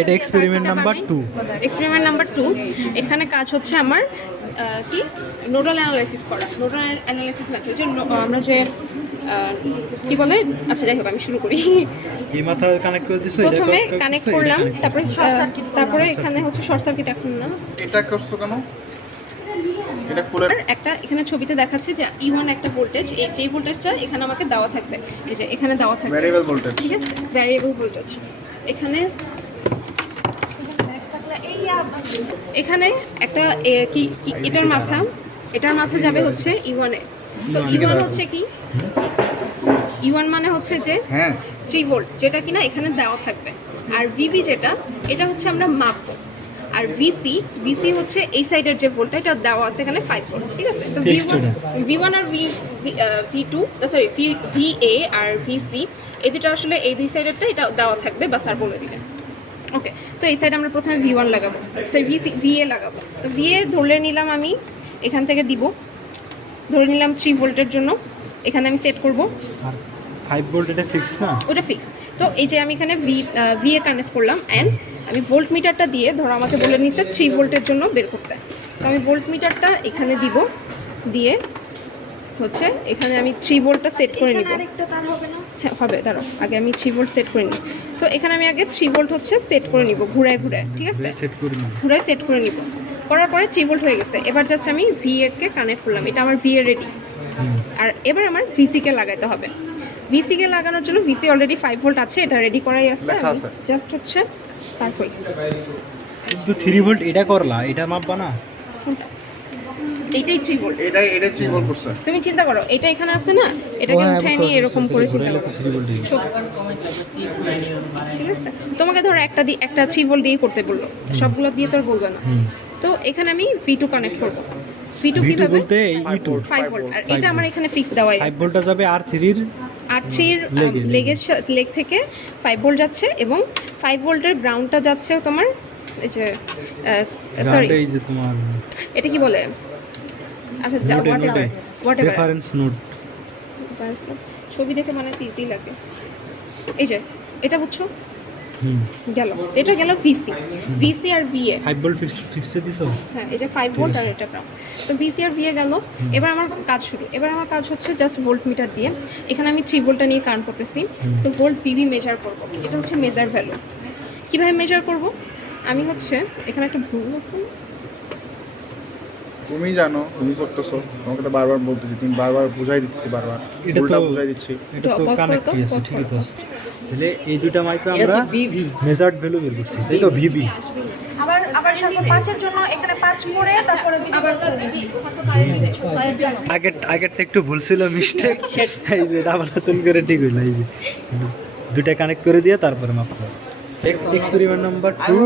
এটা experiment number 2। Experiment number 2 এখানে কাজ হচ্ছে আমার কি নোডাল অ্যানালাইসিস করা। নোডাল অ্যানালাইসিস মেথড যে আমরা যে কি বলে, আচ্ছা যাই হোক আমি শুরু করি। এই মাথা কানেক্ট করে দিছো, প্রথমে কানেক্ট করলাম, তারপরে এখানে হচ্ছে শর্ট সার্কিট। এখন না এটা করছো কেন? এটা কুলার একটা এখানে ছবিতে দেখাচ্ছে যে E1 একটা ভোল্টেজ, এই যে ভোল্টেজটা এখানে আমাকে দেওয়া থাকবে, এই যে এখানে দেওয়া থাকবে ভ্যারিয়েবল ভোল্টেজ। ঠিক আছে, ভ্যারিয়েবল ভোল্টেজ। এখানে এখানে একটা এটার মাথা যাবে হচ্ছে E1 এ। তো E1 হচ্ছে কি, E1 মানে হচ্ছে যে হ্যাঁ 3 ভোল্ট, যেটা কিনা এখানে দেওয়া থাকবে। আর VB যেটা, এটা হচ্ছে আমরা মাপবো। আর VC হচ্ছে এই সাইডের যে ভোল্টটা, এটা দেওয়া আছে এখানে 5 ভোল্ট। ঠিক আছে, তো V1 আর V2 সরি VA আর VC এই দুটো আসলে এই দুই সাইডেরটা এটা দেওয়া থাকবে, বা স্যার বলে দিবেন। ওকে, তো এই সাইডে আমরা প্রথমে V1 লাগাবো, সরি VA লাগাবো। তো VA ধরে নিলাম আমি, এখান থেকে দিব, ধরে নিলাম 3 ভোল্টের জন্য। এখানে আমি সেট করব, আর 5 ভোল্ট এটা ফিক্স না, ওটা ফিক্স। তো এই যে আমি এখানে VA কানেক্ট করলাম, অ্যান্ড আমি ভোল্ট মিটারটা দিয়ে, ধরো আমাকে বলে নিচ্ছে 3 ভোল্টের জন্য বের করতে। তো আমি ভোল্ট মিটারটা এখানে দিব, দিয়ে হচ্ছে এখানে আমি 3 ভোল্টটা সেট করে নিব। হ্যাঁ হবে, দাঁড়াও আগে আমি 3 ভোল্ট সেট করে নিই। তো এখানে আমি আগে 3 ভোল্ট হচ্ছে সেট করে নিব ঘুরায় ঘুরায়। ঠিক আছে, সেট করে নিব, ঘুরায় সেট করে নিব। করার পরে 3 ভোল্ট হয়ে গেছে। এবার জাস্ট আমি VA কে কানেক্ট করলাম, এটা আমার VA রেডি। আর এবার আমার VC কে লাগাইতে হবে। VC কে লাগানোর জন্য VC অলরেডি 5 ভোল্ট আছে, এটা রেডি করাই আছে। জাস্ট হচ্ছে তারপরে কিন্তু 3 ভোল্ট এটা করলা, এটা মাপবা না? কোনটা? এইটাই 3 ভোল্ট। এটাই 3 ভোল্ট করছে। তুমি চিন্তা করো, এটা এখানে আছে না, এটাকে উঠায় নিয়ে এরকম করে চিন্তা করো। 3 ভোল্ট ঠিক আছে, তোমাকে ধরো একটা 3 ভোল্ট দিয়ে করতে বললো, সবগুলো দিয়ে তো আর বলবো না। তো এখানে আমি V2 কানেক্ট করব। V2 কিভাবে? বলতে E2 5 ভোল্ট। আর এটা আমার এখানে ফিক্স দেওয়াই আছে। 5 ভোল্টটা যাবে R3 এর লেগ থেকে 5 ভোল্ট যাচ্ছে, এবং 5 ভোল্টের গ্রাউন্ডটা যাচ্ছে তোমার এই যে সরি এই যে তোমার এটা কি বলে, আচ্ছা হোয়াটএভার রেফারেন্স নোড। ছবি দেখে মানে ইজি লাগে। এই যে এটা বুঝছো, গেল, এটা গেল VC আর VA। 5 ভোল্ট ফিক্সে দিছো? হ্যাঁ, এই যে 5 ভোল্ট আর এটা গ্রাউন্ড। তো VC আর VA গেল। এবার আমার কাজ শুরু। এবার আমার কাজ হচ্ছে জাস্ট ভোল্ট মিটার দিয়ে, এখানে আমি 3 ভোল্টটা নিয়ে কাউন্ট করতেছি। তো ভোল্ট VB মেজার করব। এটা হচ্ছে মেজার ভ্যালু। কিভাবে মেজার করব? আমি হচ্ছে এখানে একটা ভুল আছে, তুমি জানো, তুমি করতেছো, তোমাকে তো বারবার বলতেছি, তুমি বারবার বুঝাই দিচ্ছি, বারবার এটা তো বুঝাই দিচ্ছি। এটা তো কানেক্টই আছে, ঠিকই তো আছে। তাহলে এই দুটো মাইপে আমরা মেজার্ড ভ্যালু বের করছি, তাই তো? VB আবার সাথে 5 এর জন্য এখানে 5 করে তারপরে আগেরটা একটু ভুল ছিল, মিস্টেক। এই যে ডাবল নতুন করে ঠিক হইল, এই যে দুটা কানেক্ট করে দিয়ে তারপরে মাপতে হবে। Experiment number 2।